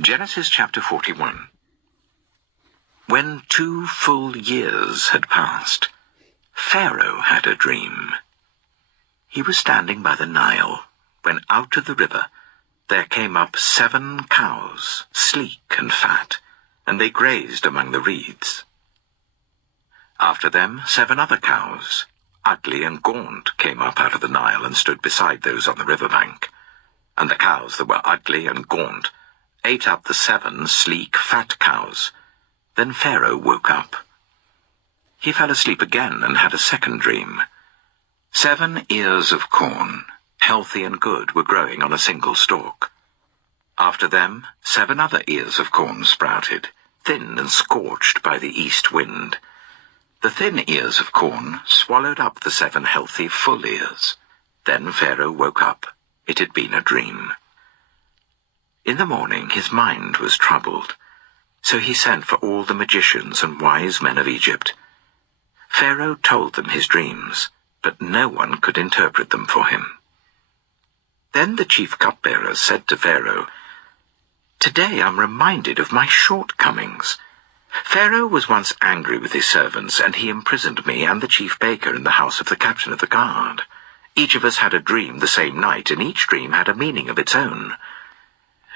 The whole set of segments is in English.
Genesis chapter 41. When 2 full years had passed, Pharaoh had a dream. He was standing by the Nile, when out of the river there came up 7 cows, sleek and fat, and they grazed among the reeds. After them 7 other cows, ugly and gaunt, came up out of the Nile and stood beside those on the river bank. And the cows that were ugly and gaunt ate up the 7 sleek, fat cows. Then Pharaoh woke up. He fell asleep again and had a second dream. 7 ears of corn, healthy and good, were growing on a single stalk. After them 7 other ears of corn sprouted, thin and scorched by the east wind. The thin ears of corn swallowed up the 7 healthy, full ears. Then Pharaoh woke up. It had been a dream. In the morning his mind was troubled, so he sent for all the magicians and wise men of Egypt. Pharaoh told them his dreams, but no one could interpret them for him. Then the chief cupbearer said to Pharaoh, "Today I'm reminded of my shortcomings. Pharaoh was once angry with his servants, and he imprisoned me and the chief baker in the house of the captain of the guard. Each of us had a dream the same night, and each dream had a meaning of its own.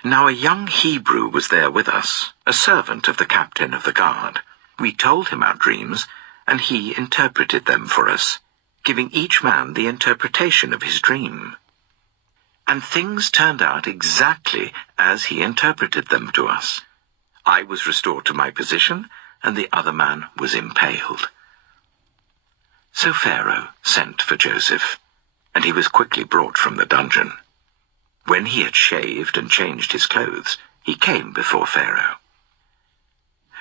Now a young Hebrew was there with us, a servant of the captain of the guard. We told him our dreams, and he interpreted them for us, giving each man the interpretation of his dream. And things turned out exactly as he interpreted them to us. I was restored to my position, and the other man was impaled." So Pharaoh sent for Joseph, and he was quickly brought from the dungeon. When he had shaved and changed his clothes, he came before Pharaoh.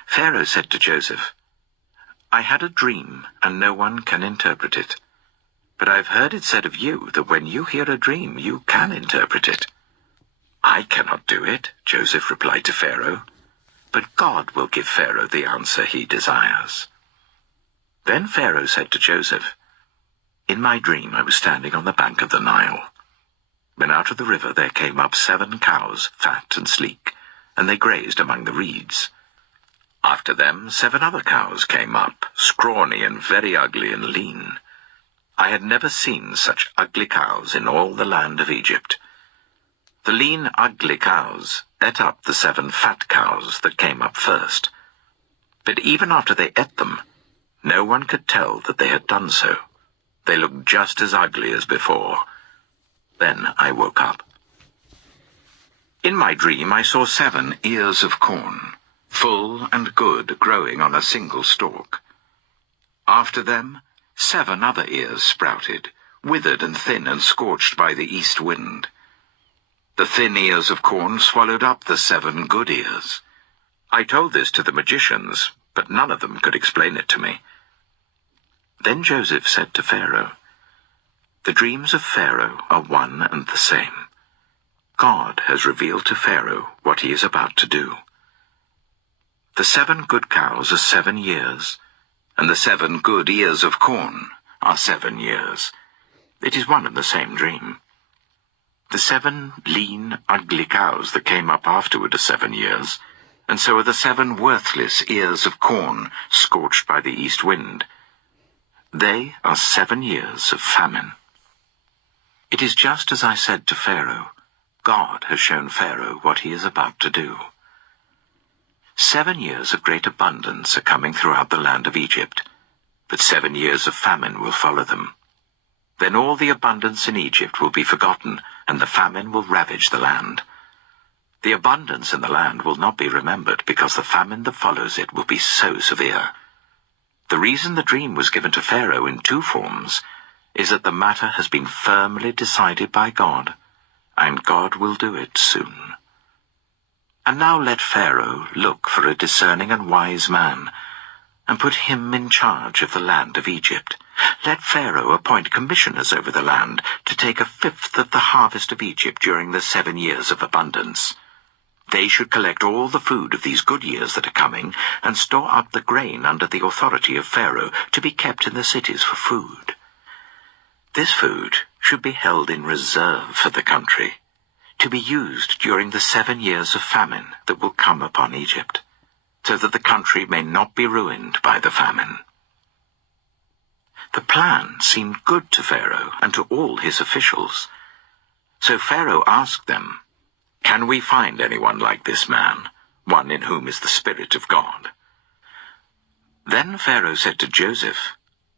Pharaoh said to Joseph, "I had a dream, and no one can interpret it. But I've heard it said of you that when you hear a dream, you can interpret it." "I cannot do it," Joseph replied to Pharaoh, "but God will give Pharaoh the answer he desires." Then Pharaoh said to Joseph, "In my dream I was standing on the bank of the Nile. When out of the river there came up 7 cows, fat and sleek, and they grazed among the reeds. After them 7 other cows came up, scrawny and very ugly and lean. I had never seen such ugly cows in all the land of Egypt. The lean, ugly cows ate up the 7 fat cows that came up first. But even after they ate them, no one could tell that they had done so. They looked just as ugly as before. Then I woke up. In my dream I saw 7 ears of corn, full and good, growing on a single stalk. After them 7 other ears sprouted, withered and thin and scorched by the east wind. The thin ears of corn swallowed up the 7 good ears. I told this to the magicians, but none of them could explain it to me." Then Joseph said to Pharaoh, "The dreams of Pharaoh are one and the same. God has revealed to Pharaoh what he is about to do. The 7 good cows are 7 years, and the 7 good ears of corn are 7 years. It is one and the same dream. The 7 lean, ugly cows that came up afterward are 7 years, and so are the 7 worthless ears of corn scorched by the east wind. They are 7 years of famine. It is just as I said to Pharaoh. God has shown Pharaoh what he is about to do. 7 years of great abundance are coming throughout the land of Egypt, but 7 years of famine will follow them. Then all the abundance in Egypt will be forgotten, and the famine will ravage the land. The abundance in the land will not be remembered, because the famine that follows it will be so severe. The reason the dream was given to Pharaoh in 2 forms is that the matter has been firmly decided by God, and God will do it soon. And now let Pharaoh look for a discerning and wise man, and put him in charge of the land of Egypt. Let Pharaoh appoint commissioners over the land to take 1/5 of the harvest of Egypt during the 7 years of abundance. They should collect all the food of these good years that are coming, and store up the grain under the authority of Pharaoh, to be kept in the cities for food. This food should be held in reserve for the country, to be used during the 7 years of famine that will come upon Egypt, so that the country may not be ruined by the famine." The plan seemed good to Pharaoh and to all his officials. So Pharaoh asked them, "Can we find anyone like this man, one in whom is the Spirit of God?" Then Pharaoh said to Joseph,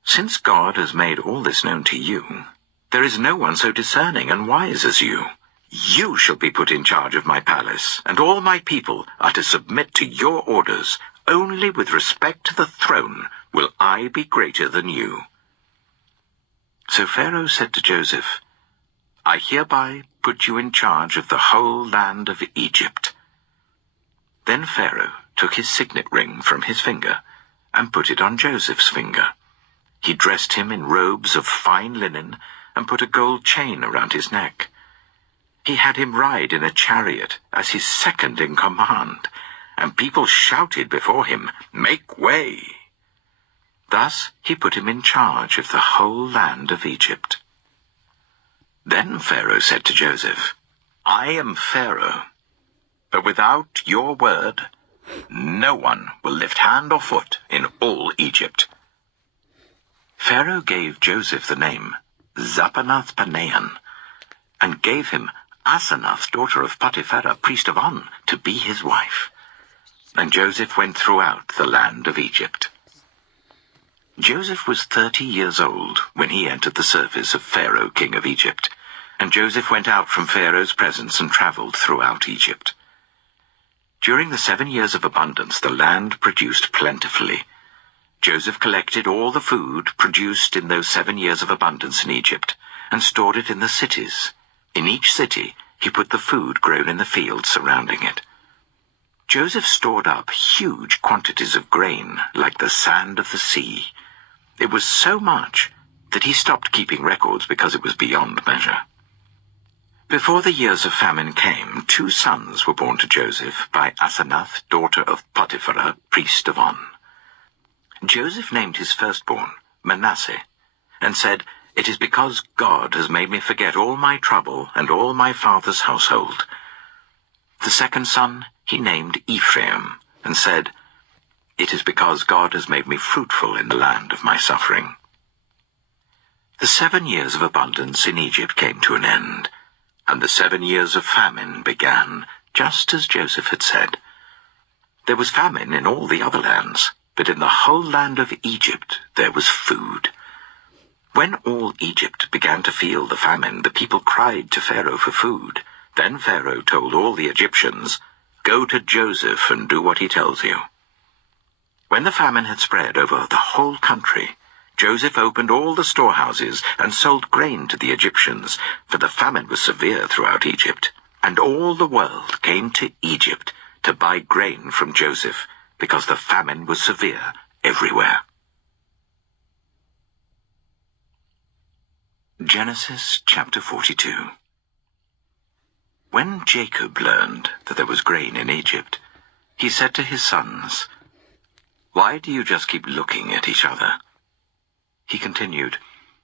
"Since God has made all this known to you, there is no one so discerning and wise as you. You shall be put in charge of my palace, and all my people are to submit to your orders. Only with respect to the throne will I be greater than you." So Pharaoh said to Joseph, "I hereby put you in charge of the whole land of Egypt." Then Pharaoh took his signet ring from his finger and put it on Joseph's finger. He dressed him in robes of fine linen and put a gold chain around his neck. He had him ride in a chariot as his second in command, and people shouted before him, "Make way!" Thus he put him in charge of the whole land of Egypt. Then Pharaoh said to Joseph, "I am Pharaoh, but without your word, no one will lift hand or foot in all Egypt." Pharaoh gave Joseph the name Zaphenath-Paneah, and gave him Asenath, daughter of Potipherah, priest of On, to be his wife. And Joseph went throughout the land of Egypt. Joseph was 30 years old when he entered the service of Pharaoh, king of Egypt, and Joseph went out from Pharaoh's presence and traveled throughout Egypt. During the 7 years of abundance, the land produced plentifully. Joseph collected all the food produced in those 7 years of abundance in Egypt and stored it in the cities. In each city he put the food grown in the fields surrounding it. Joseph stored up huge quantities of grain like the sand of the sea. It was so much that he stopped keeping records because it was beyond measure. Before the years of famine came, 2 sons were born to Joseph by Asenath, daughter of Potipherah, priest of On. Joseph named his firstborn Manasseh, and said, "It is because God has made me forget all my trouble and all my father's household." The second son he named Ephraim, and said, "It is because God has made me fruitful in the land of my suffering." The 7 years of abundance in Egypt came to an end, and the 7 years of famine began, just as Joseph had said. There was famine in all the other lands, but in the whole land of Egypt there was food. When all Egypt began to feel the famine, the people cried to Pharaoh for food. Then Pharaoh told all the Egyptians, "Go to Joseph and do what he tells you." When the famine had spread over the whole country, Joseph opened all the storehouses and sold grain to the Egyptians, for the famine was severe throughout Egypt, and all the world came to Egypt to buy grain from Joseph, because the famine was severe everywhere. Genesis chapter 42. When Jacob learned that there was grain in Egypt, he said to his sons, "Why do you just keep looking at each other?" He continued,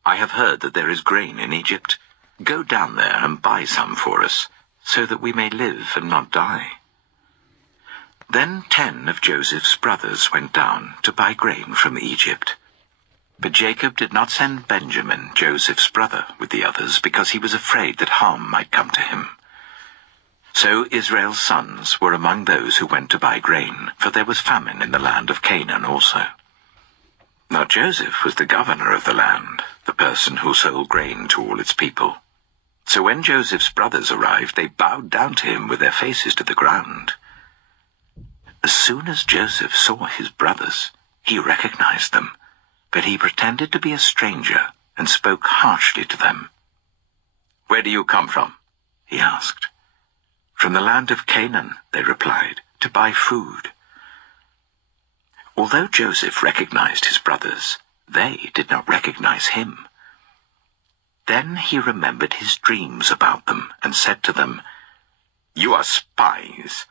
"I have heard that there is grain in Egypt. Go down there and buy some for us, so that we may live and not die." Then 10 of Joseph's brothers went down to buy grain from Egypt. But Jacob did not send Benjamin, Joseph's brother, with the others, because he was afraid that harm might come to him. So Israel's sons were among those who went to buy grain, for there was famine in the land of Canaan also. Now Joseph was the governor of the land, the person who sold grain to all its people. So when Joseph's brothers arrived, they bowed down to him with their faces to the ground. As soon as Joseph saw his brothers, he recognized them, but he pretended to be a stranger and spoke harshly to them. "Where do you come from?" he asked. "From the land of Canaan," they replied, "to buy food." Although Joseph recognized his brothers, they did not recognize him. Then he remembered his dreams about them and said to them, "You are spies.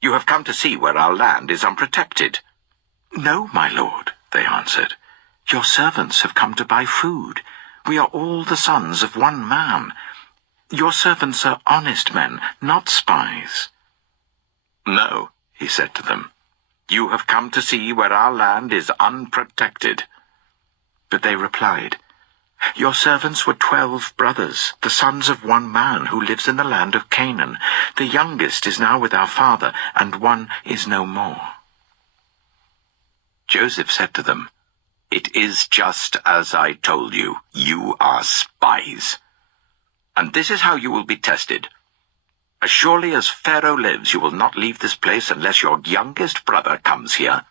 You have come to see where our land is unprotected." "No, my lord," they answered. "Your servants have come to buy food. We are all the sons of one man. Your servants are honest men, not spies." "No," he said to them. "You have come to see where our land is unprotected." But they replied, "Your servants were 12 brothers, the sons of one man who lives in the land of Canaan. The youngest is now with our father, and one is no more." Joseph said to them, "It is just as I told you. You are spies. And this is how you will be tested. As surely as Pharaoh lives, you will not leave this place unless your youngest brother comes here.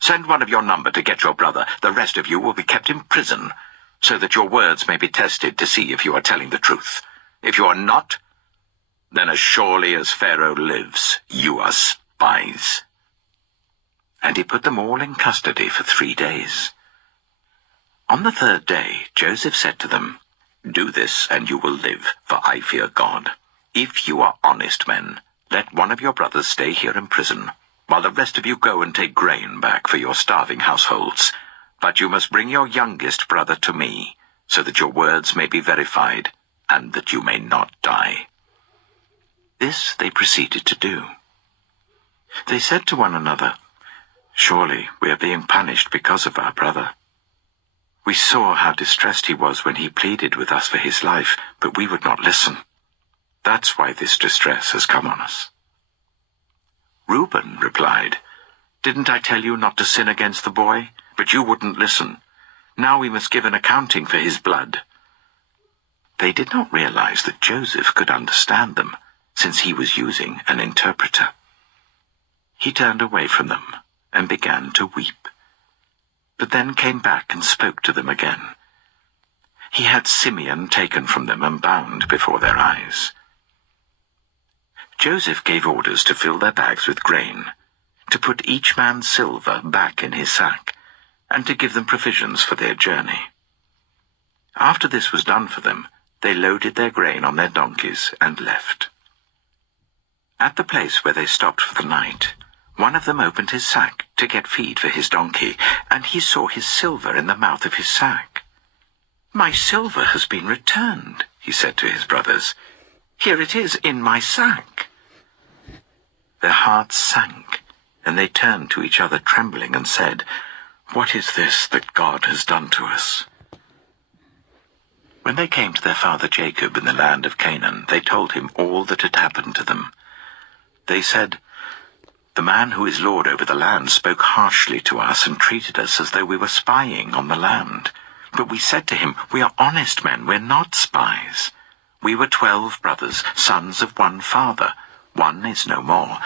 Send one of your number to get your brother. The rest of you will be kept in prison, so that your words may be tested to see if you are telling the truth. If you are not, then as surely as Pharaoh lives, you are spies." And he put them all in custody for 3 days. On the 3rd day, Joseph said to them, "Do this, and you will live, for I fear God. If you are honest men, let one of your brothers stay here in prison, while the rest of you go and take grain back for your starving households. But you must bring your youngest brother to me, so that your words may be verified, and that you may not die." This they proceeded to do. They said to one another, "Surely we are being punished because of our brother. We saw how distressed he was when he pleaded with us for his life, but we would not listen. That's why this distress has come on us." Reuben replied, "Didn't I tell you not to sin against the boy? But you wouldn't listen. Now we must give an accounting for his blood." They did not realize that Joseph could understand them, since he was using an interpreter. He turned away from them and began to weep, but then came back and spoke to them again. He had Simeon taken from them and bound before their eyes. Joseph gave orders to fill their bags with grain, to put each man's silver back in his sack, and to give them provisions for their journey. After this was done for them, they loaded their grain on their donkeys and left. At the place where they stopped for the night, one of them opened his sack to get feed for his donkey, and he saw his silver in the mouth of his sack. "My silver has been returned," he said to his brothers. "Here it is in my sack." Their hearts sank, and they turned to each other trembling and said, "What is this that God has done to us?" When they came to their father Jacob in the land of Canaan, they told him all that had happened to them. They said, "The man who is lord over the land spoke harshly to us and treated us as though we were spying on the land. But we said to him, 'We are honest men, we're not spies. We were 12 brothers, sons of one father. One is no more,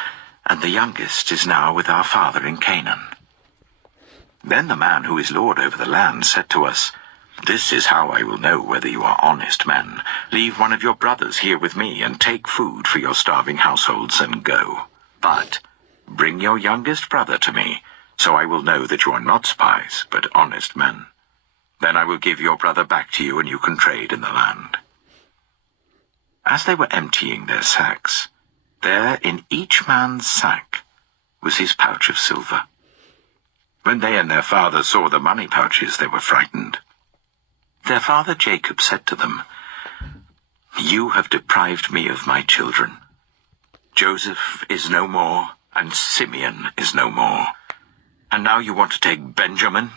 and the youngest is now with our father in Canaan.' Then the man who is lord over the land said to us, 'This is how I will know whether you are honest men. Leave one of your brothers here with me, and take food for your starving households, and go. But bring your youngest brother to me, so I will know that you are not spies, but honest men. Then I will give your brother back to you, and you can trade in the land.' As they were emptying their sacks, there in each man's sack was his pouch of silver. When they and their father saw the money pouches, they were frightened. Their father Jacob said to them, 'You have deprived me of my children. Joseph is no more, and Simeon is no more. And now you want to take Benjamin?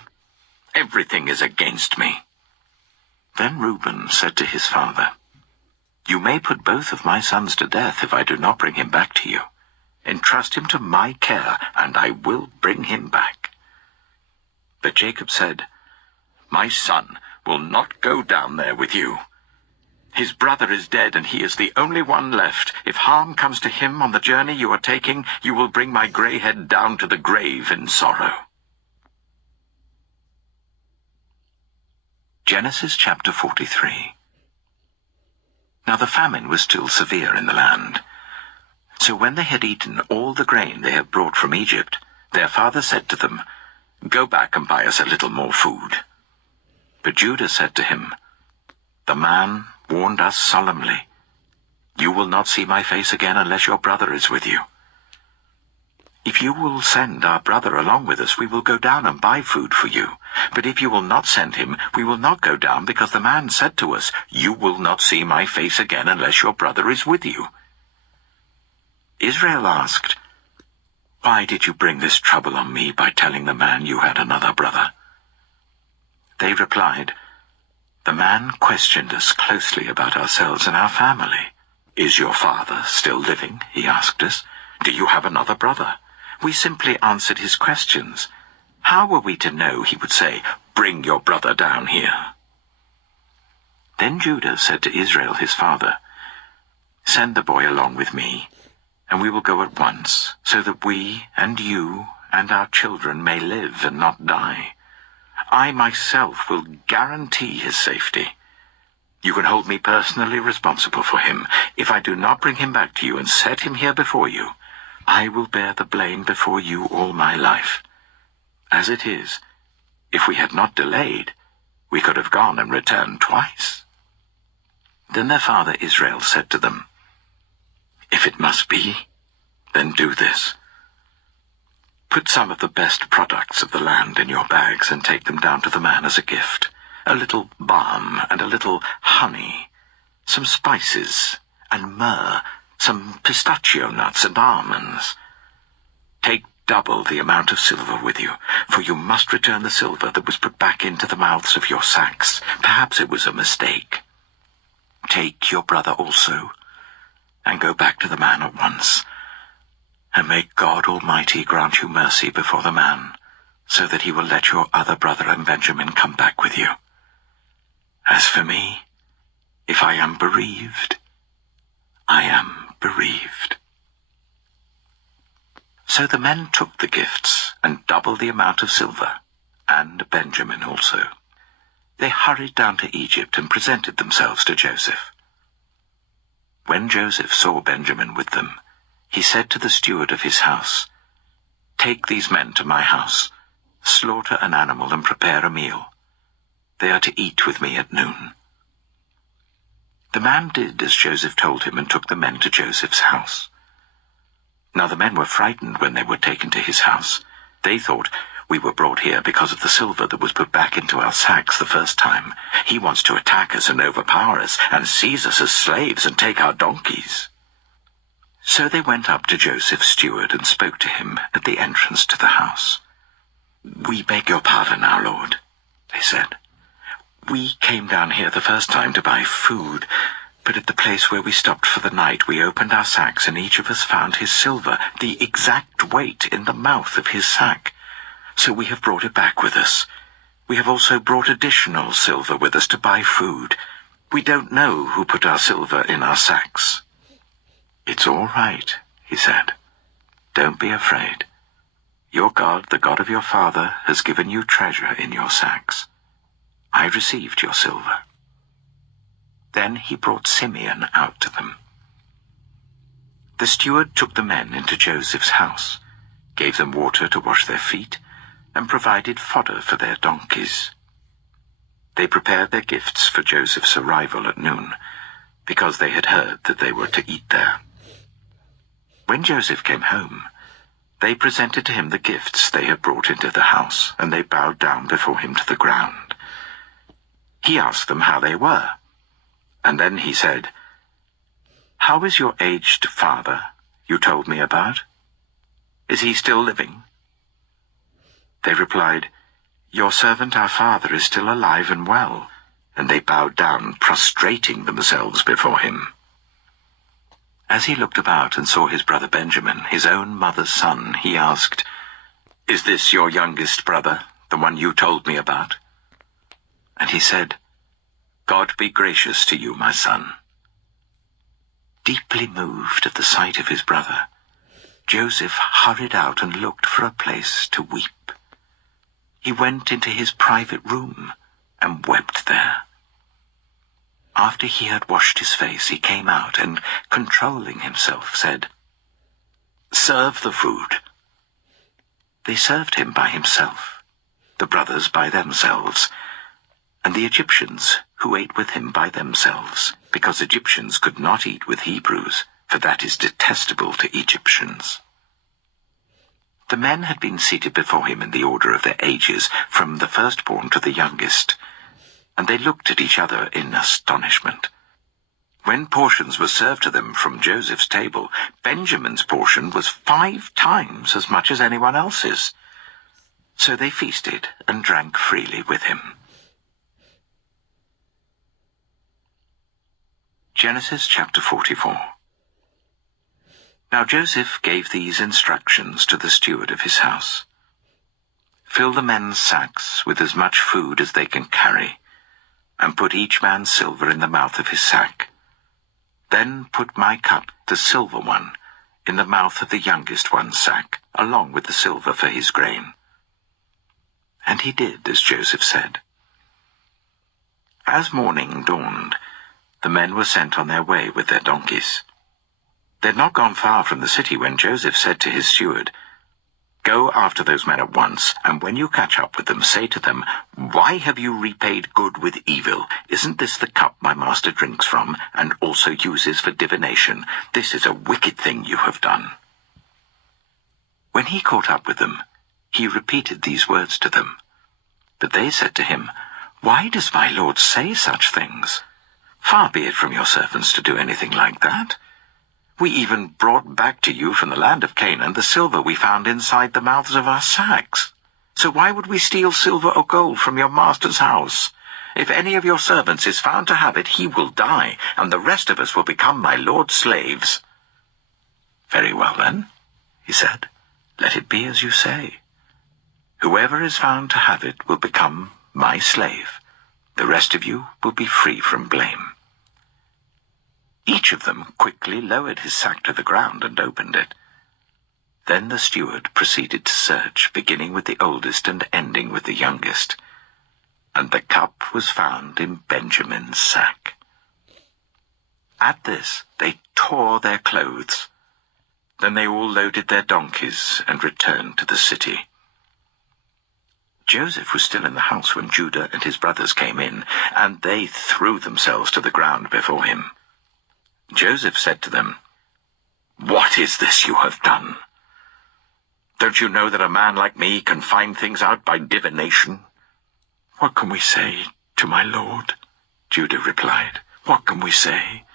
Everything is against me.' Then Reuben said to his father, 'You may put both of my sons to death if I do not bring him back to you. Entrust him to my care, and I will bring him back.' But Jacob said, 'My son will not go down there with you. His brother is dead, and he is the only one left. If harm comes to him on the journey you are taking, you will bring my gray head down to the grave in sorrow.'" Genesis chapter 43. Now the famine was still severe in the land. So when they had eaten all the grain they had brought from Egypt, their father said to them, "Go back and buy us a little more food." But Judah said to him, "The man warned us solemnly, 'You will not see my face again unless your brother is with you.' If you will send our brother along with us, we will go down and buy food for you. But if you will not send him, we will not go down, because the man said to us, 'You will not see my face again unless your brother is with you.'" Israel asked, "Why did you bring this trouble on me by telling the man you had another brother?" They replied, "The man questioned us closely about ourselves and our family. 'Is your father still living?' he asked us. 'Do you have another brother?' We simply answered his questions. How were we to know he would say, 'Bring your brother down here'?" Then Judah said to Israel his father, "Send the boy along with me, and we will go at once, so that we and you and our children may live and not die. I myself will guarantee his safety. You can hold me personally responsible for him. If I do not bring him back to you and set him here before you, I will bear the blame before you all my life. As it is, if we had not delayed, we could have gone and returned twice." Then their father Israel said to them, "If it must be, then do this. Put some of the best products of the land in your bags and take them down to the man as a gift. A little balm and a little honey, some spices and myrrh, some pistachio nuts and almonds. Take double the amount of silver with you, for you must return the silver that was put back into the mouths of your sacks. Perhaps it was a mistake. Take your brother also, and go back to the man at once. And may God Almighty grant you mercy before the man, so that he will let your other brother and Benjamin come back with you. As for me, if I am bereaved, I am bereaved." So the men took the gifts and double the amount of silver, and Benjamin also. They hurried down to Egypt and presented themselves to Joseph. When Joseph saw Benjamin with them, he said to the steward of his house, "Take these men to my house, slaughter an animal and prepare a meal. They are to eat with me at noon." The man did as Joseph told him and took the men to Joseph's house. Now the men were frightened when they were taken to his house. They thought, "We were brought here because of the silver that was put back into our sacks the first time. He wants to attack us and overpower us and seize us as slaves and take our donkeys." So they went up to Joseph's steward and spoke to him at the entrance to the house. "We beg your pardon, our lord," they said. "We came down here the first time to buy food, but at the place where we stopped for the night we opened our sacks and each of us found his silver, the exact weight, in the mouth of his sack. So we have brought it back with us. We have also brought additional silver with us to buy food. We don't know who put our silver in our sacks." "It's all right," he said. "Don't be afraid. Your God, the God of your father, has given you treasure in your sacks. I received your silver." Then he brought Simeon out to them. The steward took the men into Joseph's house, gave them water to wash their feet, and provided fodder for their donkeys. They prepared their gifts for Joseph's arrival at noon, because they had heard that they were to eat there. When Joseph came home, they presented to him the gifts they had brought into the house, and they bowed down before him to the ground. He asked them how they were, and then he said, "How is your aged father you told me about? Is he still living?" They replied, "Your servant our father is still alive and well," and they bowed down, prostrating themselves before him. As he looked about and saw his brother Benjamin, his own mother's son, he asked, "Is this your youngest brother, the one you told me about?" And he said, "God be gracious to you, my son." Deeply moved at the sight of his brother, Joseph hurried out and looked for a place to weep. He went into his private room and wept there. After he had washed his face, he came out and, controlling himself, said, "Serve the food." They served him by himself, the brothers by themselves, and the Egyptians who ate with him by themselves, because Egyptians could not eat with Hebrews, for that is detestable to Egyptians. The men had been seated before him in the order of their ages, from the firstborn to the youngest, and they looked at each other in astonishment. When portions were served to them from Joseph's table, Benjamin's portion was 5 times as much as anyone else's. So they feasted and drank freely with him. Genesis chapter 44. Now Joseph gave these instructions to the steward of his house. Fill the men's sacks with as much food as they can carry, and put each man's silver in the mouth of his sack. Then put my cup, the silver one, in the mouth of the youngest one's sack, along with the silver for his grain. And he did as Joseph said. As morning dawned, the men were sent on their way with their donkeys. They had not gone far from the city when Joseph said to his steward, "Go after those men at once, and when you catch up with them, say to them, 'Why have you repaid good with evil? Isn't this the cup my master drinks from, and also uses for divination? This is a wicked thing you have done.'" When he caught up with them, he repeated these words to them. But they said to him, "Why does my lord say such things? Far be it from your servants to do anything like that. We even brought back to you from the land of Canaan the silver we found inside the mouths of our sacks. So why would we steal silver or gold from your master's house? If any of your servants is found to have it, he will die, and the rest of us will become my lord's slaves." "Very well, then," he said, "let it be as you say. Whoever is found to have it will become my slave. The rest of you will be free from blame." Each of them quickly lowered his sack to the ground and opened it. Then the steward proceeded to search, beginning with the oldest and ending with the youngest. And the cup was found in Benjamin's sack. At this they tore their clothes. Then they all loaded their donkeys and returned to the city. Joseph was still in the house when Judah and his brothers came in, and they threw themselves to the ground before him. Joseph said to them, "What is this you have done? Don't you know that a man like me can find things out by divination?" "What can we say to my lord?" Judah replied. "What can we say?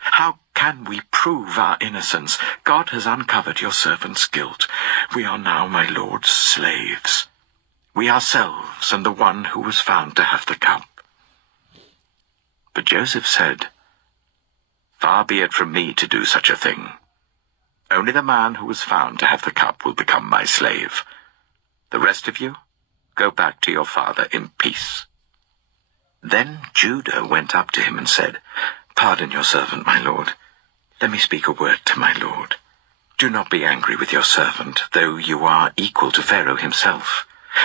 How can we prove our innocence? God has uncovered your servant's guilt. We are now my lord's slaves, we ourselves and the one who was found to have the cup." But Joseph said, "Far be it from me to do such a thing. Only the man who was found to have the cup will become my slave. The rest of you, go back to your father in peace." Then Judah went up to him and said, "Pardon your servant, my lord. Let me speak a word to my lord. Do not be angry with your servant, though you are equal to Pharaoh himself.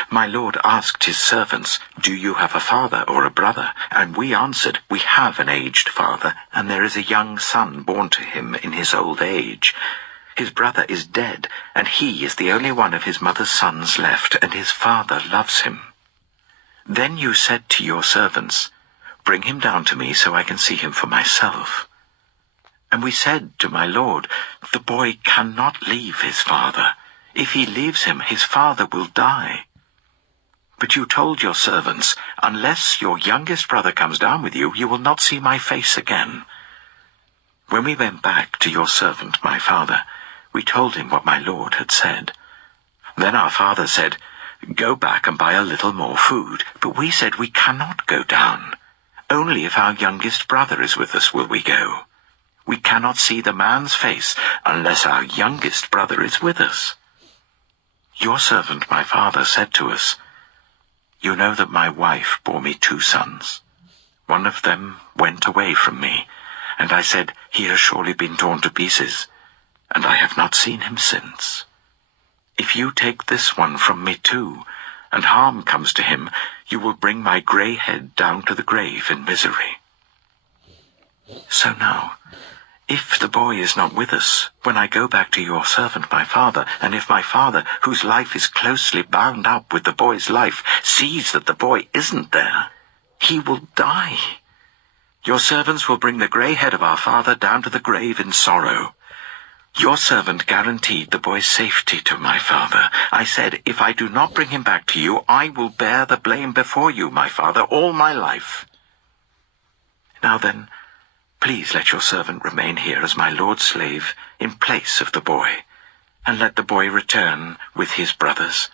My lord asked his servants, 'Do you have a father or a brother?' And we answered, 'We have an aged father, and there is a young son born to him in his old age. His brother is dead, and he is the only one of his mother's sons left, and his father loves him.' Then you said to your servants, 'Bring him down to me so I can see him for myself.' And we said to my lord, 'The boy cannot leave his father. If he leaves him, his father will die.' But you told your servants, 'Unless your youngest brother comes down with you, you will not see my face again.' When we went back to your servant, my father, we told him what my lord had said. Then our father said, 'Go back and buy a little more food.' But we said, 'We cannot go down. Only if our youngest brother is with us will we go. We cannot see the man's face unless our youngest brother is with us.' Your servant, my father, said to us, 'You know that my wife bore me 2 sons. One of them went away from me, and I said, "He has surely been torn to pieces," and I have not seen him since. If you take this one from me too, and harm comes to him, you will bring my grey head down to the grave in misery. So now, if the boy is not with us, when I go back to your servant my father, and if my father, whose life is closely bound up with the boy's life, sees that the boy isn't there, he will die. Your servants will bring the grey head of our father down to the grave in sorrow. Your servant guaranteed the boy's safety to my father. I said, if I do not bring him back to you, I will bear the blame before you, my father, all my life. Now then, please let your servant remain here as my lord's slave in place of the boy, and let the boy return with his brothers.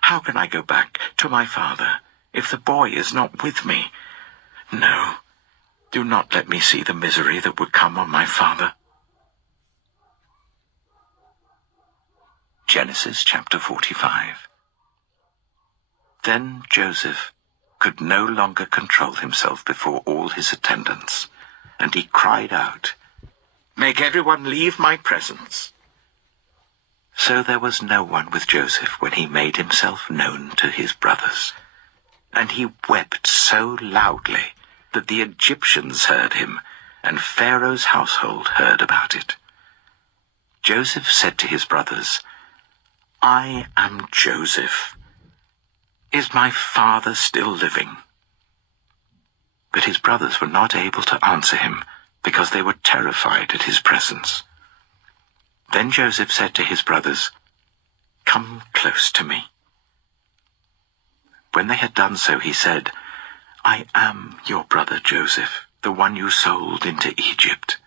How can I go back to my father if the boy is not with me? No, do not let me see the misery that would come on my father. Genesis chapter 45. Then Joseph could no longer control himself before all his attendants, and he cried out, "Make everyone leave my presence." So there was no one with Joseph when he made himself known to his brothers, and he wept so loudly that the Egyptians heard him, and Pharaoh's household heard about it. Joseph said to his brothers, "I am Joseph. Is my father still living?" But his brothers were not able to answer him, because they were terrified at his presence. Then Joseph said to his brothers, "Come close to me." When they had done so, he said, "I am your brother Joseph, the one you sold into Egypt.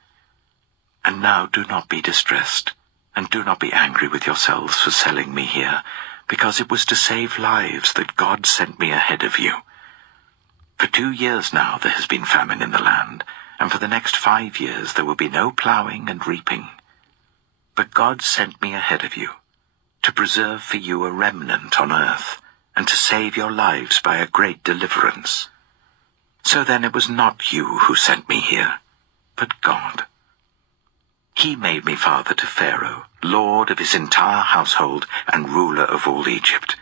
And now do not be distressed, and do not be angry with yourselves for selling me here, because it was to save lives that God sent me ahead of you. For 2 years now there has been famine in the land, and for the next 5 years there will be no plowing and reaping. But God sent me ahead of you, to preserve for you a remnant on earth, and to save your lives by a great deliverance. So then it was not you who sent me here, but God. He made me father to Pharaoh, lord of his entire household and ruler of all Egypt.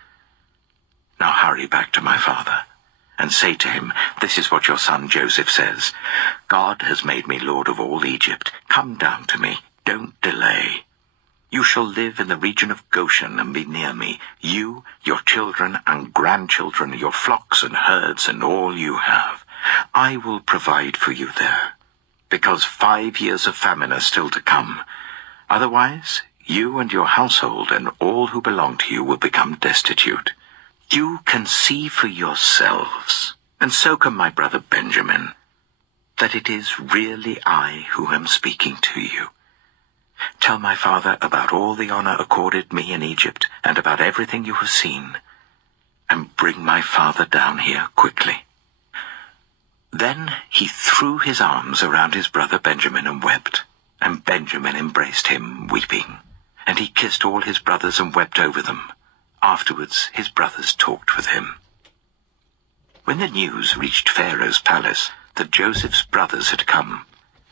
Now hurry back to my father, and say to him, 'This is what your son Joseph says. God has made me lord of all Egypt. Come down to me. Don't delay. You shall live in the region of Goshen and be near me, you, your children and grandchildren, your flocks and herds, and all you have. I will provide for you there, because 5 years of famine are still to come. Otherwise, you and your household and all who belong to you will become destitute. You can see for yourselves, and so can my brother Benjamin, that it is really I who am speaking to you. Tell my father about all the honor accorded me in Egypt, and about everything you have seen, and bring my father down here quickly." Then he threw his arms around his brother Benjamin and wept, and Benjamin embraced him, weeping, and he kissed all his brothers and wept over them. Afterwards his brothers talked with him. When the news reached Pharaoh's palace that Joseph's brothers had come,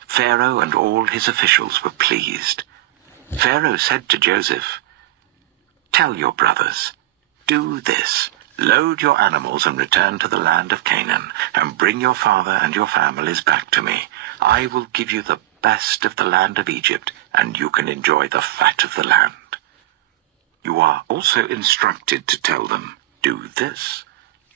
Pharaoh and all his officials were pleased. Pharaoh said to Joseph, "Tell your brothers, do this. Load your animals and return to the land of Canaan, and bring your father and your families back to me. I will give you the best of the land of Egypt, and you can enjoy the fat of the land." You are also instructed to tell them, "Do this.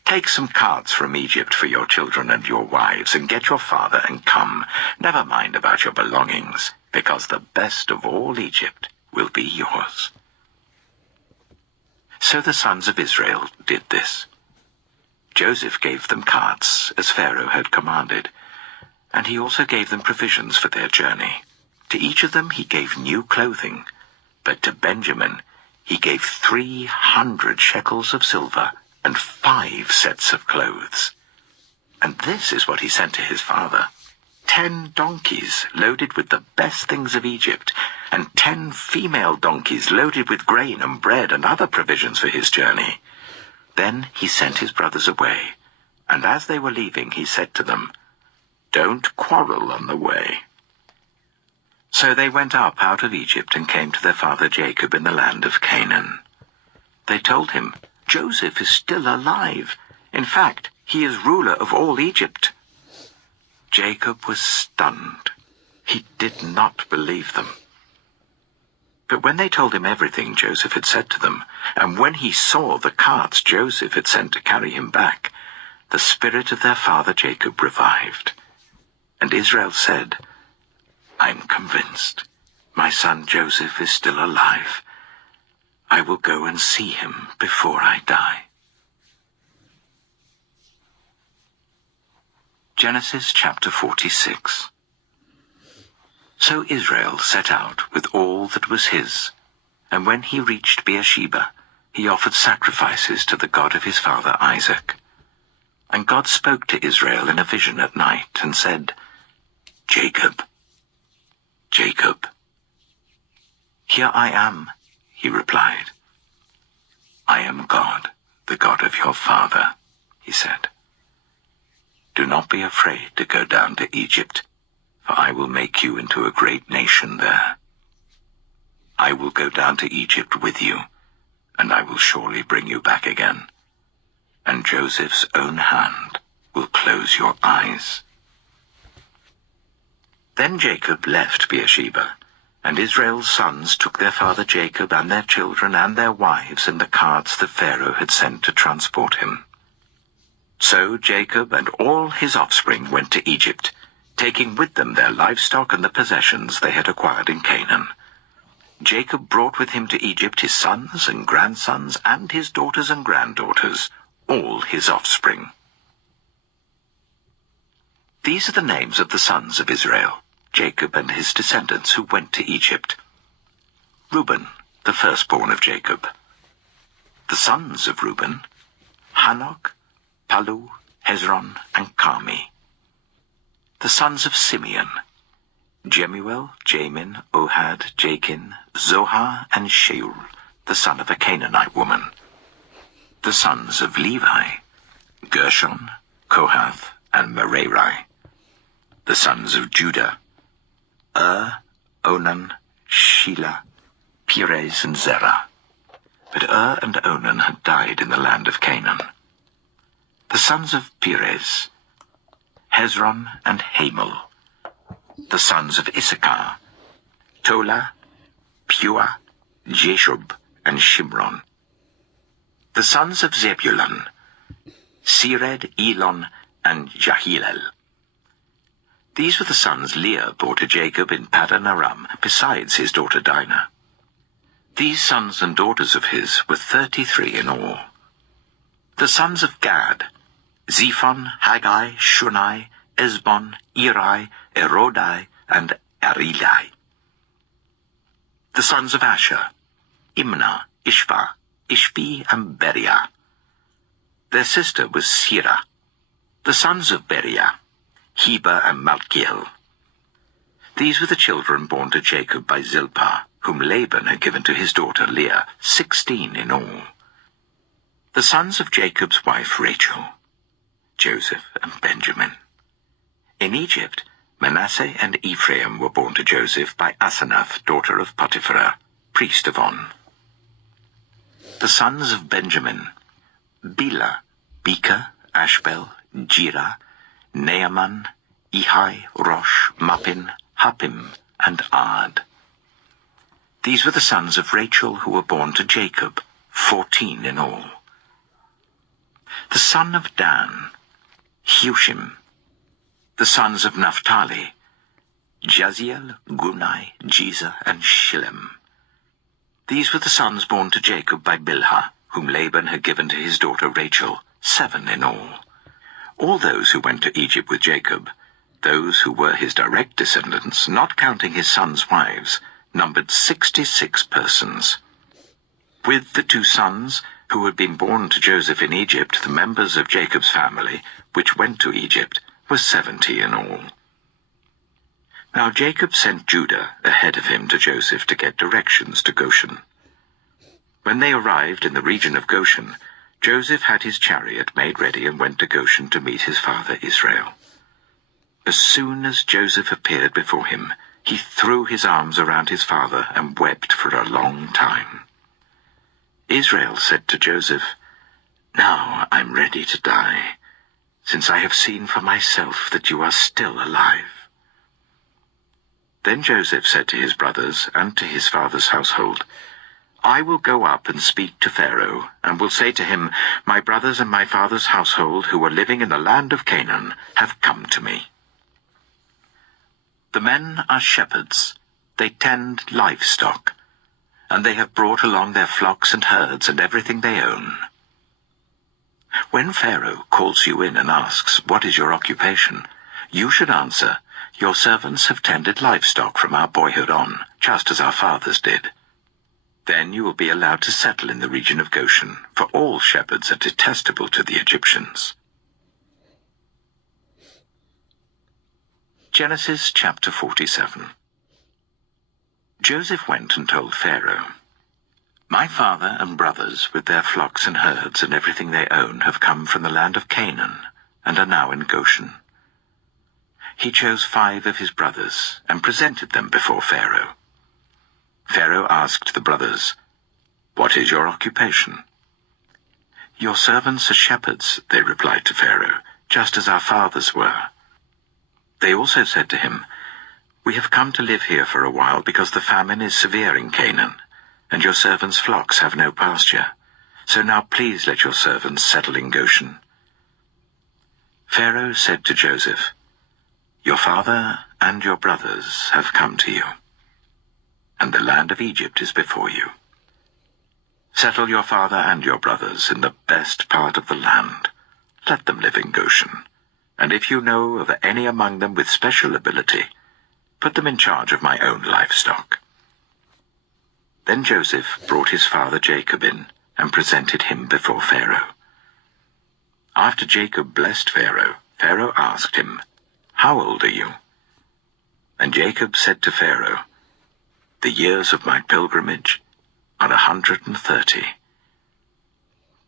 Take some carts from Egypt for your children and your wives, and get your father and come. Never mind about your belongings, because the best of all Egypt will be yours." So the sons of Israel did this. Joseph gave them carts, as Pharaoh had commanded, and he also gave them provisions for their journey. To each of them he gave new clothing, but to Benjamin he gave 300 shekels of silver and 5 sets of clothes. And this is what he sent to his father: 10 donkeys loaded with the best things of Egypt, and 10 female donkeys loaded with grain and bread and other provisions for his journey. Then he sent his brothers away, and as they were leaving he said to them, "Don't quarrel on the way." So they went up out of Egypt and came to their father Jacob in the land of Canaan. They told him, "Joseph is still alive. In fact, he is ruler of all Egypt." Jacob was stunned. He did not believe them. But when they told him everything Joseph had said to them, and when he saw the carts Joseph had sent to carry him back, the spirit of their father Jacob revived. And Israel said, "I'm convinced. my son Joseph is still alive. I will go and see him before I die. Genesis chapter 46. So Israel set out with all that was his, and when he reached Beersheba, he offered sacrifices to the God of his father Isaac. And God spoke to Israel in a vision at night and said, "Jacob, Jacob." "Here I am," he replied. "I am God, the God of your father," he said. "Do not be afraid to go down to Egypt, for I will make you into a great nation there. I will go down to Egypt with you, and I will surely bring you back again, and Joseph's own hand will close your eyes." Then Jacob left Beersheba, and Israel's sons took their father Jacob and their children and their wives in the carts that Pharaoh had sent to transport him. So Jacob and all his offspring went to Egypt, taking with them their livestock and the possessions they had acquired in Canaan. Jacob brought with him to Egypt his sons and grandsons and his daughters and granddaughters, all his offspring. These are the names of the sons of Israel, Jacob and his descendants who went to Egypt. Reuben, the firstborn of Jacob. The sons of Reuben, Hanok, Palu, Hezron, and Carmi. The sons of Simeon, Jemuel, Jamin, Ohad, Jachin, Zohar, and Shaul, the son of a Canaanite woman. The sons of Levi, Gershon, Kohath, and Merari. The sons of Judah, Onan, Shelah, Perez, and Zerah. But and Onan had died in the land of Canaan. The sons of Perez, Hezron and Hamul. The sons of Issachar, Tola, Pua, Jeshub, and Shimron. The sons of Zebulun, Sered, Elon, and Jahilel. These were the sons Leah bore to Jacob in Paddan Aram, besides his daughter Dinah. These sons and daughters of his were 33 in all. The sons of Gad, Zephon, Haggai, Shunai, Esbon, Eri, Erodai, and Arilai. The sons of Asher, Imnah, Ishva, Ishbi, and Beriah. Their sister was Sirah. The sons of Beriah, Heber and Malkiel. These were the children born to Jacob by Zilpah, whom Laban had given to his daughter Leah, 16 in all. The sons of Jacob's wife Rachel, Joseph and Benjamin. In Egypt, Manasseh and Ephraim were born to Joseph by Asenath, daughter of Potiphera, priest of On. The sons of Benjamin, Bela, Becher, Ashbel, Jirah, Naaman, Ehi, Rosh, Muppim, Huppim, and Ard. These were the sons of Rachel who were born to Jacob, 14 in all. The son of Dan, Hushim. The sons of Naphtali, Jaziel, Gunai, Jezer, and Shillem. These were the sons born to Jacob by Bilhah, whom Laban had given to his daughter Rachel, 7 in all. All those who went to Egypt with Jacob, those who were his direct descendants, not counting his sons' wives, numbered 66 persons. With the 2 sons who had been born to Joseph in Egypt, the members of Jacob's family, which went to Egypt, were 70 in all. Now Jacob sent Judah ahead of him to Joseph to get directions to Goshen. When they arrived in the region of Goshen, Joseph had his chariot made ready and went to Goshen to meet his father Israel. As soon as Joseph appeared before him, he threw his arms around his father and wept for a long time. Israel said to Joseph, "Now I'm ready to die, since I have seen for myself that you are still alive." Then Joseph said to his brothers and to his father's household, "I will go up and speak to Pharaoh, and will say to him, 'My brothers and my father's household, who are living in the land of Canaan, have come to me. The men are shepherds, they tend livestock, and they have brought along their flocks and herds and everything they own. When Pharaoh calls you in and asks, "What is your occupation?" you should answer, "Your servants have tended livestock from our boyhood on, just as our fathers did." Then you will be allowed to settle in the region of Goshen, for all shepherds are detestable to the Egyptians. Genesis chapter 47. Joseph went and told Pharaoh, "My father and brothers with their flocks and herds and everything they own have come from the land of Canaan and are now in Goshen." He chose 5 of his brothers and presented them before Pharaoh. Pharaoh asked the brothers, "What is your occupation?" "Your servants are shepherds," they replied to Pharaoh, "just as our fathers were." They also said to him, "We have come to live here for a while because the famine is severe in Canaan, and your servants' flocks have no pasture. So now please let your servants settle in Goshen." Pharaoh said to Joseph, "Your father and your brothers have come to you, and the land of Egypt is before you. Settle your father and your brothers in the best part of the land. Let them live in Goshen, and if you know of any among them with special ability, put them in charge of my own livestock." Then Joseph brought his father Jacob in and presented him before Pharaoh. After Jacob blessed Pharaoh, Pharaoh asked him, "How old are you?" And Jacob said to Pharaoh, "The years of my pilgrimage are 130.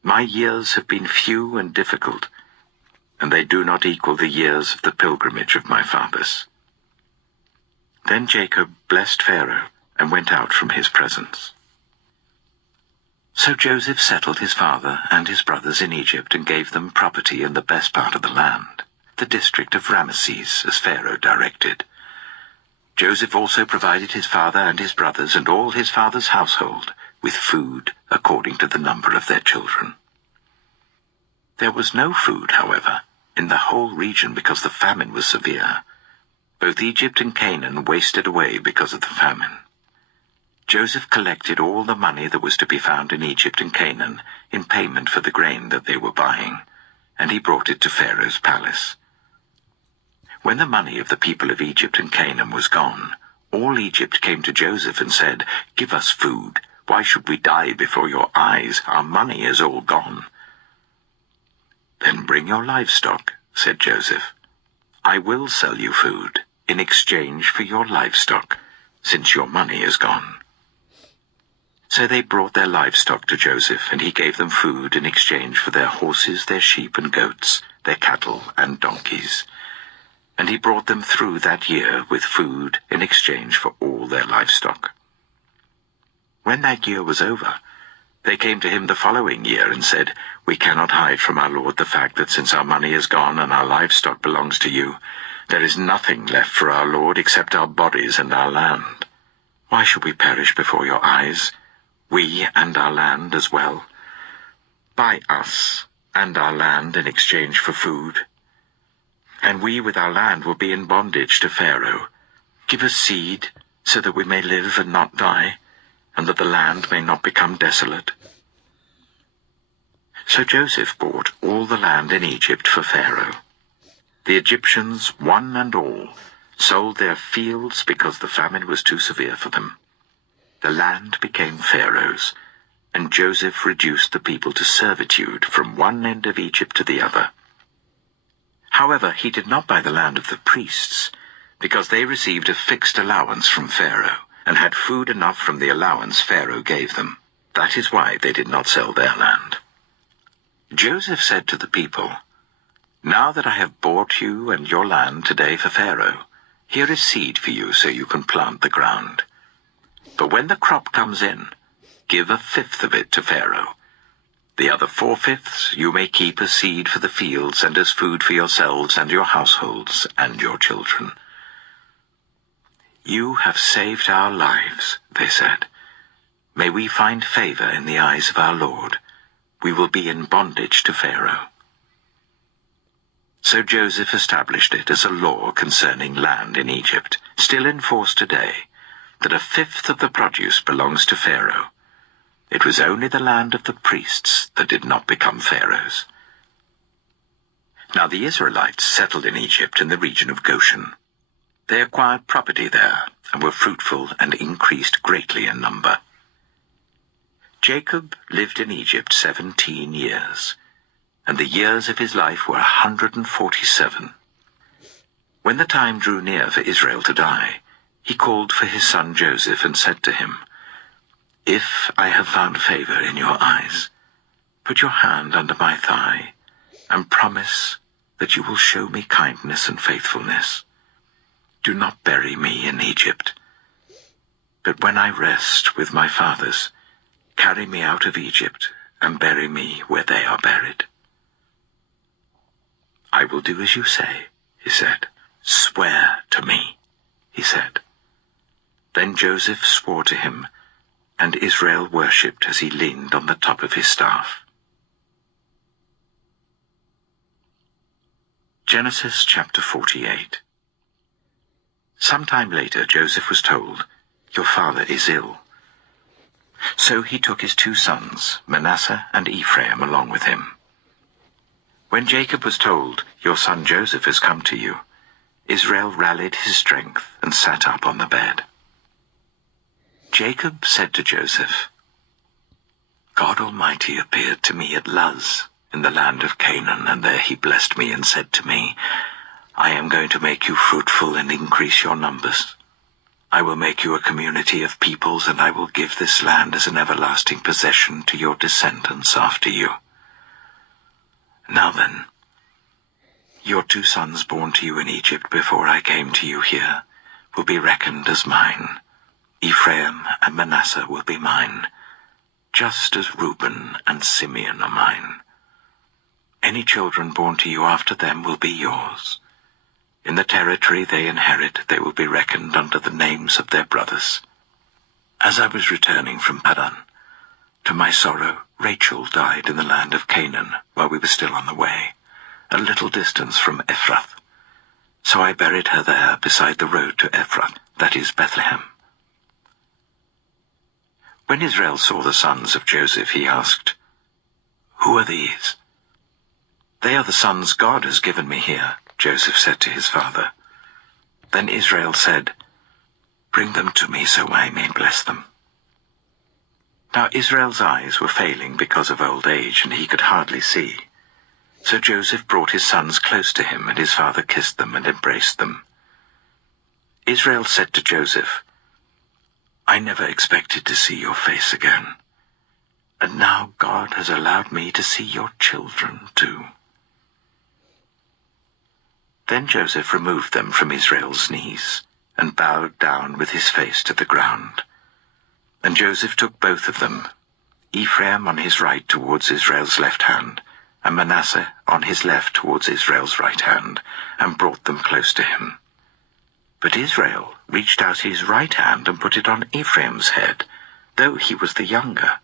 My years have been few and difficult, and they do not equal the years of the pilgrimage of my fathers." Then Jacob blessed Pharaoh and went out from his presence. So Joseph settled his father and his brothers in Egypt and gave them property in the best part of the land, the district of Ramesses, as Pharaoh directed. Joseph also provided his father and his brothers and all his father's household with food according to the number of their children. There was no food, however, in the whole region because the famine was severe. Both Egypt and Canaan wasted away because of the famine. Joseph collected all the money that was to be found in Egypt and Canaan in payment for the grain that they were buying, and he brought it to Pharaoh's palace. When the money of the people of Egypt and Canaan was gone, all Egypt came to Joseph and said, "Give us food. Why should we die before your eyes? Our money is all gone." "Then bring your livestock," said Joseph. "I will sell you food in exchange for your livestock, since your money is gone." So they brought their livestock to Joseph, and he gave them food in exchange for their horses, their sheep and goats, their cattle and donkeys. And he brought them through that year with food in exchange for all their livestock. When that year was over, they came to him the following year and said, "We cannot hide from our lord the fact that since our money is gone and our livestock belongs to you, there is nothing left for our lord except our bodies and our land. Why should we perish before your eyes, we and our land as well? Buy us and our land in exchange for food, and we with our land will be in bondage to Pharaoh. Give us seed so that we may live and not die, and that the land may not become desolate." So Joseph bought all the land in Egypt for Pharaoh. The Egyptians, one and all, sold their fields because the famine was too severe for them. The land became Pharaoh's, and Joseph reduced the people to servitude from one end of Egypt to the other. However, he did not buy the land of the priests, because they received a fixed allowance from Pharaoh, and had food enough from the allowance Pharaoh gave them. That is why they did not sell their land. Joseph said to the people, "Now that I have bought you and your land today for Pharaoh, here is seed for you so you can plant the ground. But when the crop comes in, give 1/5 of it to Pharaoh. The other 4/5 you may keep as seed for the fields and as food for yourselves and your households and your children." "You have saved our lives," they said. "May we find favor in the eyes of our Lord. We will be in bondage to Pharaoh." So Joseph established it as a law concerning land in Egypt, still in force today, that a fifth of the produce belongs to Pharaoh. It was only the land of the priests that did not become Pharaoh's. Now the Israelites settled in Egypt in the region of Goshen. They acquired property there and were fruitful and increased greatly in number. Jacob lived in Egypt 17 years, and the years of his life were 147. When the time drew near for Israel to die, he called for his son Joseph and said to him, "If I have found favor in your eyes, put your hand under my thigh, and promise that you will show me kindness and faithfulness. Do not bury me in Egypt, but when I rest with my fathers, carry me out of Egypt and bury me where they are buried." "I will do as you say," he said. "Swear to me," he said. Then Joseph swore to him, and Israel worshipped as he leaned on the top of his staff. Genesis chapter 48. Some time later Joseph was told, "Your father is ill." So he took his 2 sons, Manasseh and Ephraim, along with him. When Jacob was told, "Your son Joseph has come to you," Israel rallied his strength and sat up on the bed. Jacob said to Joseph, "God Almighty appeared to me at Luz, in the land of Canaan, and there he blessed me and said to me, 'I am going to make you fruitful and increase your numbers. I will make you a community of peoples, and I will give this land as an everlasting possession to your descendants after you.' Now then, your 2 sons born to you in Egypt before I came to you here will be reckoned as mine. Ephraim and Manasseh will be mine, just as Reuben and Simeon are mine. Any children born to you after them will be yours. In the territory they inherit, they will be reckoned under the names of their brothers. As I was returning from Padan, to my sorrow, Rachel died in the land of Canaan while we were still on the way, a little distance from Ephrath. So I buried her there beside the road to Ephrath, that is Bethlehem." When Israel saw the sons of Joseph, he asked, "Who are these?" "They are the sons God has given me here," Joseph said to his father. Then Israel said, "Bring them to me so I may bless them." Now Israel's eyes were failing because of old age, and he could hardly see. So Joseph brought his sons close to him, and his father kissed them and embraced them. Israel said to Joseph, "I never expected to see your face again, and now God has allowed me to see your children too." Then Joseph removed them from Israel's knees, and bowed down with his face to the ground. And Joseph took both of them, Ephraim on his right towards Israel's left hand, and Manasseh on his left towards Israel's right hand, and brought them close to him. But Israel reached out his right hand and put it on Ephraim's head, though he was the younger,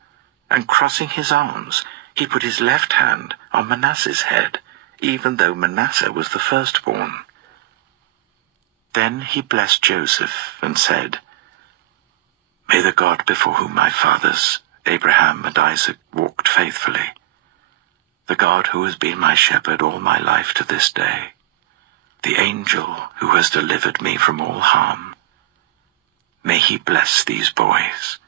and crossing his arms, he put his left hand on Manasseh's head, even though Manasseh was the firstborn. Then he blessed Joseph and said, "May the God before whom my fathers, Abraham and Isaac, walked faithfully, the God who has been my shepherd all my life to this day, the angel who has delivered me from all harm, may he bless these boys.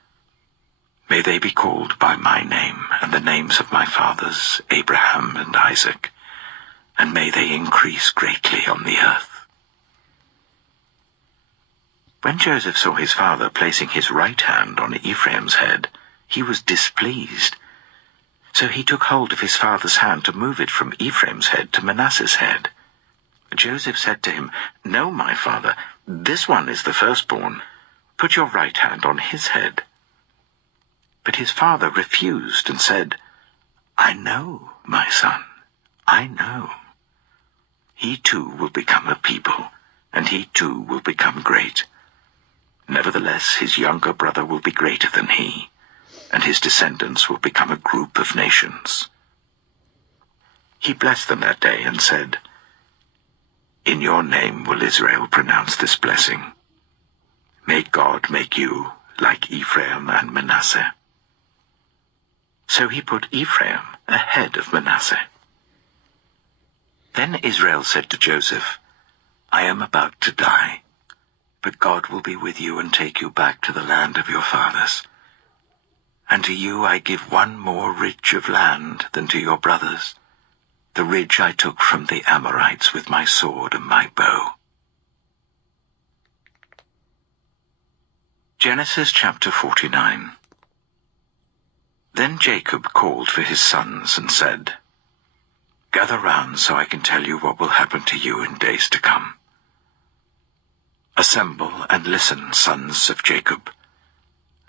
May they be called by my name and the names of my fathers, Abraham and Isaac, and may they increase greatly on the earth." When Joseph saw his father placing his right hand on Ephraim's head, he was displeased. So he took hold of his father's hand to move it from Ephraim's head to Manasseh's head. Joseph said to him, "No, my father, this one is the firstborn. Put your right hand on his head." But his father refused and said, "I know, my son, I know. He too will become a people, and he too will become great. Nevertheless, his younger brother will be greater than he, and his descendants will become a group of nations." He blessed them that day and said, "In your name will Israel pronounce this blessing. May God make you like Ephraim and Manasseh." So he put Ephraim ahead of Manasseh. Then Israel said to Joseph, "I am about to die, but God will be with you and take you back to the land of your fathers. And to you I give one more ridge of land than to your brothers, the ridge I took from the Amorites with my sword and my bow." Genesis chapter 49. Then Jacob called for his sons and said, "Gather round so I can tell you what will happen to you in days to come. Assemble and listen, sons of Jacob.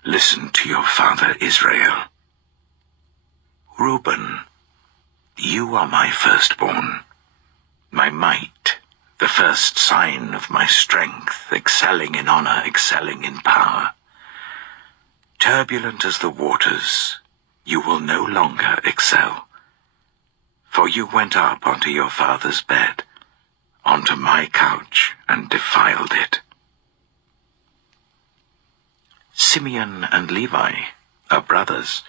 Listen to your father Israel. Reuben, you are my firstborn, my might, the first sign of my strength, excelling in honor, excelling in power. Turbulent as the waters, you will no longer excel. For you went up onto your father's bed, onto my couch, and defiled it. Simeon and Levi are brothers.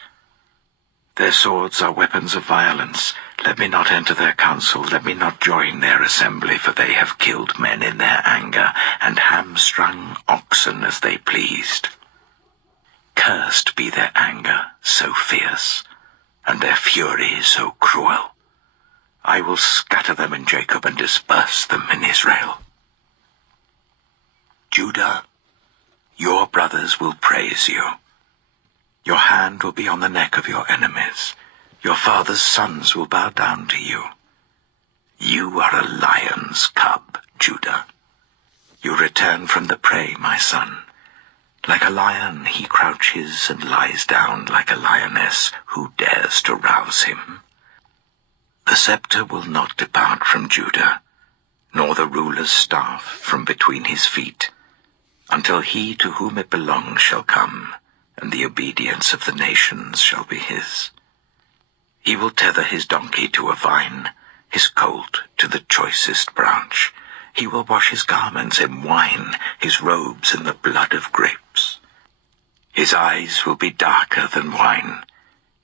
Their swords are weapons of violence. Let me not enter their council, let me not join their assembly, for they have killed men in their anger, and hamstrung oxen as they pleased. Cursed be their anger, so fierce, and their fury so cruel. I will scatter them in Jacob and disperse them in Israel. Judah, your brothers will praise you. Your hand will be on the neck of your enemies. Your father's sons will bow down to you. You are a lion's cub, Judah. You return from the prey, my son. Like a lion he crouches and lies down like a lioness. Who dares to rouse him? The scepter will not depart from Judah, nor the ruler's staff from between his feet, until he to whom it belongs shall come, and the obedience of the nations shall be his. He will tether his donkey to a vine, his colt to the choicest branch. He will wash his garments in wine, his robes in the blood of grapes. His eyes will be darker than wine,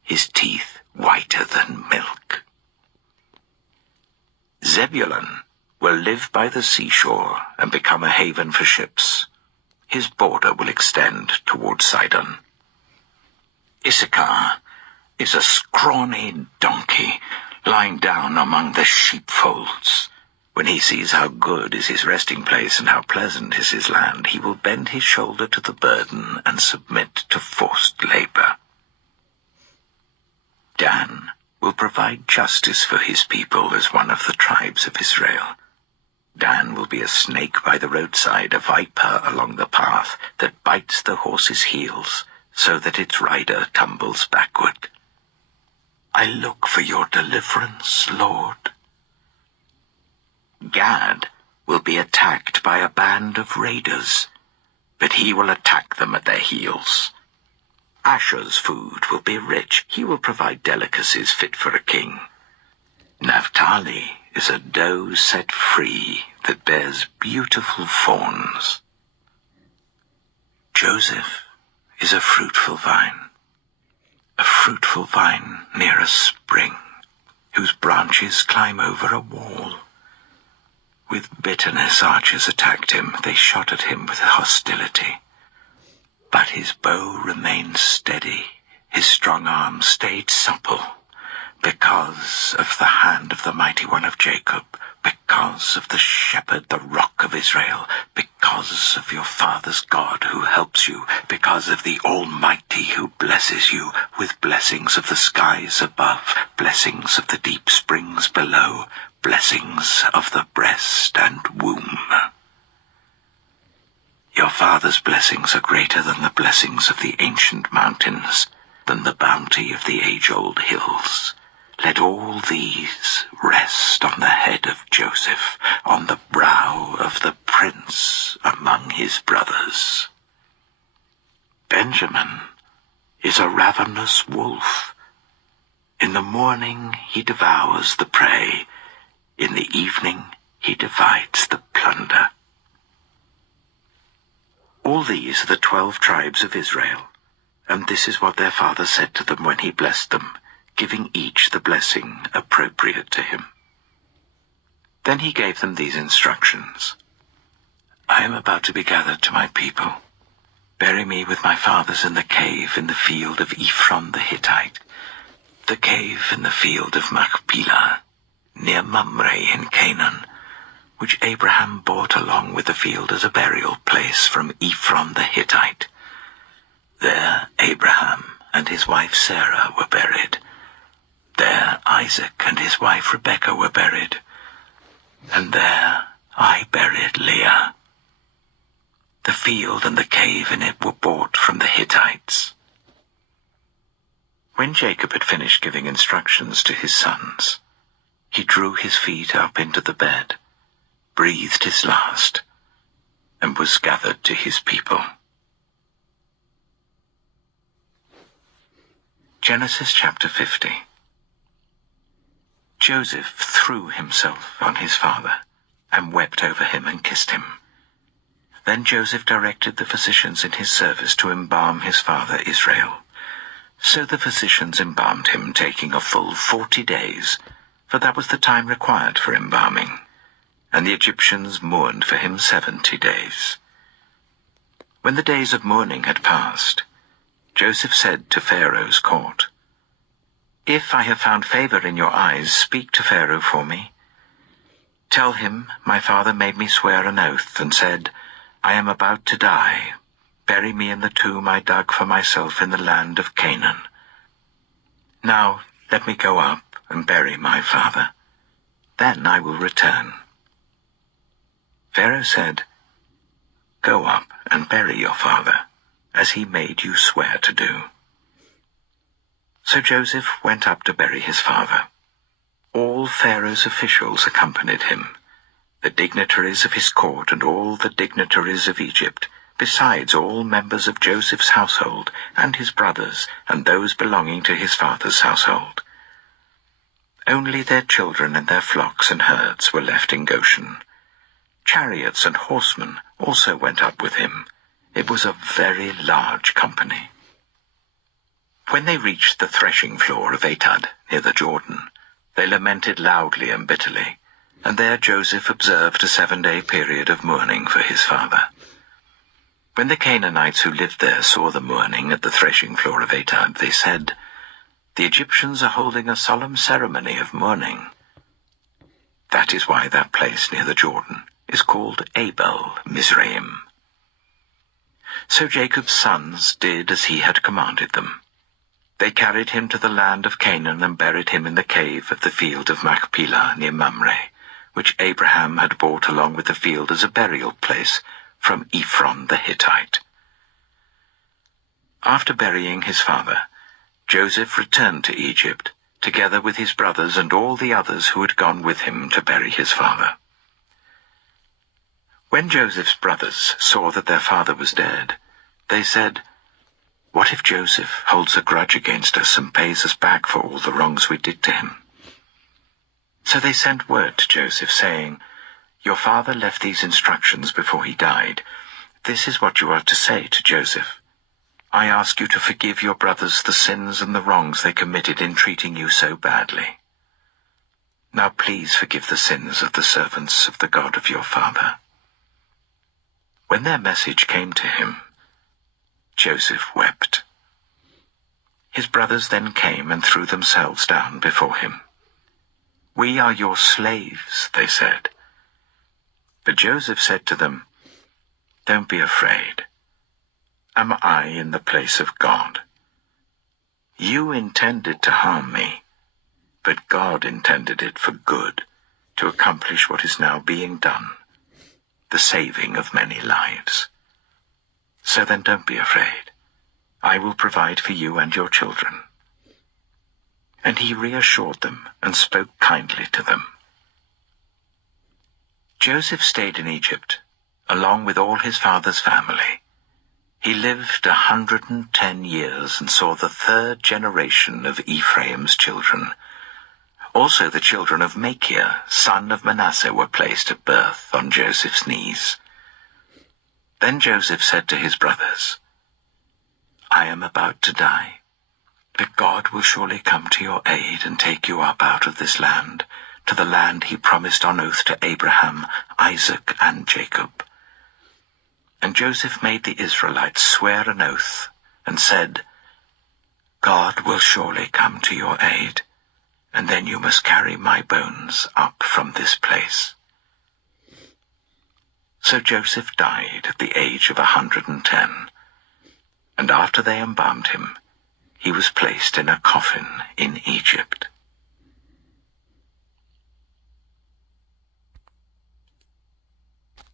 his teeth whiter than milk. Zebulun will live by the seashore and become a haven for ships. His border will extend toward Sidon. Issachar is a scrawny donkey lying down among the sheepfolds. When he sees how good is his resting place and how pleasant is his land, he will bend his shoulder to the burden and submit to forced labor. Dan will provide justice for his people as one of the tribes of Israel. Dan will be a snake by the roadside, a viper along the path that bites the horse's heels so that its rider tumbles backward. I look for your deliverance, Lord. Gad will be attacked by a band of raiders, but he will attack them at their heels. Asher's food will be rich. He will provide delicacies fit for a king. Naphtali is a doe set free that bears beautiful fawns. Joseph is a fruitful vine near a spring, whose branches climb over a wall. With bitterness archers attacked him. They shot at him with hostility. But his bow remained steady, his strong arm stayed supple, because of the hand of the mighty one of Jacob, because of the shepherd, the rock of Israel, because of your father's God who helps you, because of the Almighty who blesses you with blessings of the skies above, blessings of the deep springs below, blessings of the breast and womb. Your father's blessings are greater than the blessings of the ancient mountains, than the bounty of the age-old hills. Let all these rest on the head of Joseph, on the brow of the prince among his brothers. Benjamin is a ravenous wolf. In the morning he devours the prey. In the evening he divides the plunder. All these are the 12 tribes of Israel, and this is what their father said to them when he blessed them, giving each the blessing appropriate to him. Then he gave them these instructions. I am about to be gathered to my people. Bury me with my fathers in the cave in the field of Ephron the Hittite, the cave in the field of Machpelah, near Mamre in Canaan, which Abraham bought along with the field as a burial place from Ephron the Hittite. There Abraham and his wife Sarah were buried. There Isaac and his wife Rebekah were buried. And there I buried Leah. The field and the cave in it were bought from the Hittites. When Jacob had finished giving instructions to his sons, he drew his feet up into the bed, breathed his last, and was gathered to his people. Genesis chapter 50. Joseph threw himself on his father and wept over him and kissed him. Then Joseph directed the physicians in his service to embalm his father Israel. So the physicians embalmed him, taking a full 40 days, for that was the time required for embalming. And the Egyptians mourned for him 70 days. When the days of mourning had passed, Joseph said to Pharaoh's court, If I have found favor in your eyes, speak to Pharaoh for me. Tell him, my father made me swear an oath and said, I am about to die. Bury me in the tomb I dug for myself in the land of Canaan. Now let me go up and bury my father. Then I will return. Pharaoh said, Go up and bury your father, as he made you swear to do. So Joseph went up to bury his father. All Pharaoh's officials accompanied him, the dignitaries of his court and all the dignitaries of Egypt, besides all members of Joseph's household and his brothers and those belonging to his father's household. Only their children and their flocks and herds were left in Goshen. Chariots and horsemen also went up with him. It was a very large company. When they reached the threshing floor of Atad, near the Jordan, they lamented loudly and bitterly, and there Joseph observed a 7-day period of mourning for his father. When the Canaanites who lived there saw the mourning at the threshing floor of Atad, they said, The Egyptians are holding a solemn ceremony of mourning. That is why that place near the Jordan is called Abel Mizraim. So Jacob's sons did as he had commanded them. They carried him to the land of Canaan and buried him in the cave of the field of Machpelah near Mamre, which Abraham had bought along with the field as a burial place from Ephron the Hittite. After burying his father, Joseph returned to Egypt, together with his brothers and all the others who had gone with him to bury his father. When Joseph's brothers saw that their father was dead, they said, What if Joseph holds a grudge against us and pays us back for all the wrongs we did to him? So they sent word to Joseph, saying, Your father left these instructions before he died. This is what you are to say to Joseph. I ask you to forgive your brothers the sins and the wrongs they committed in treating you so badly. Now please forgive the sins of the servants of the God of your father. When their message came to him, Joseph wept. His brothers then came and threw themselves down before him. We are your slaves, they said. But Joseph said to them, Don't be afraid. Am I in the place of God? You intended to harm me, but God intended it for good, to accomplish what is now being done, the saving of many lives. So then don't be afraid. I will provide for you and your children. And he reassured them and spoke kindly to them. Joseph stayed in Egypt, along with all his father's family. He lived 110 years and saw the 3rd generation of Ephraim's children. Also the children of Machir, son of Manasseh, were placed at birth on Joseph's knees. Then Joseph said to his brothers, "I am about to die, but God will surely come to your aid and take you up out of this land, to the land he promised on oath to Abraham, Isaac, and Jacob." And Joseph made the Israelites swear an oath and said, "God will surely come to your aid, and then you must carry my bones up from this place." So Joseph died at the age of 110, and after they embalmed him, he was placed in a coffin in Egypt.